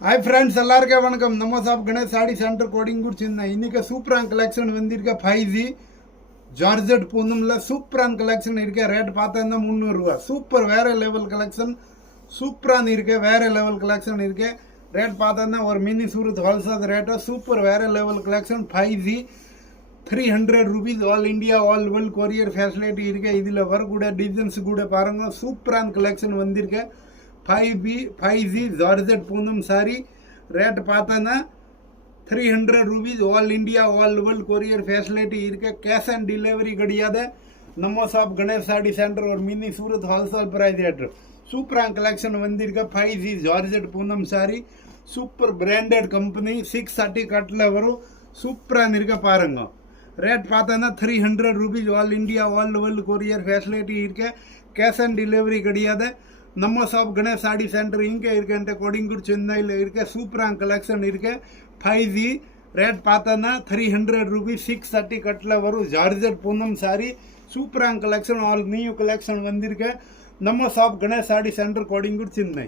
Hi friends எல்லாருக்கும் வணக்கம். நம்ம சாப் கணேஷ் சாடி சென்டர் கோடிங்கூர் சின்ன இன்னைக்கு சூப்பரான கலெக்ஷன் வந்திருக்க 5G ஜார்ஜெட் பூனம்ல சூப்பரான கலெக்ஷன் இருக்கு. ரேட் பார்த்தா 300 ரூபாய். சூப்பர் வேற லெவல் கலெக்ஷன் சூப்பரான இருக்கு. வேற லெவல் கலெக்ஷன் இருக்கு. ரேட் பார்த்தா ஒரு mini Surat wholesale rate super வேற level collection 5G 300 rupees all India all world courier facility இருக்கு. இதுல வரக்கூடிய டிசைன்ஸ் கூட பாருங்க. சூப்பரான கலெக்ஷன் வந்திருக்கு. 5G georgette Poonam sorry rate பார்த்தா 300 rupees all India all world courier facility இருக்கு. கேஷ் ஆன் டெலிவரி கிடையாது. நம்ம ஷாப் கணேஷ் சாடி சென்டர் ஒரு mini Surat wholesale price rate சூப்பரான கலெக்ஷன் வந்திருக்கு. 5G georgette Poonam sari super branded company 630 கட்டில் வரும். சூப்பரான இருக்க பாருங்க. ரேட் பார்த்தா 300 rupees all India all world courier facility இருக்கு. கேஷ் ஆன் டெலிவரி கிடையாது. நம்ம ஷாப் கணேஷ் சாடி சென்டர் இங்கே இருக்க கோடிங்கூர் சென்னையில் இருக்க சூப்பரான கலெக்ஷன் இருக்கு. 5G ரேட் பார்த்தா 300 rupees 630 கட்டில் வரும். ஜார்ஜெட் பூனம் சாரி சூப்பரான கலெக்ஷன் ஆல் நியூ கலெக்ஷன் வந்திருக்கு. நம்ம ஷாப் கணேஷ் சாடி சென்டர் கோடிங்கூர் சென்னை.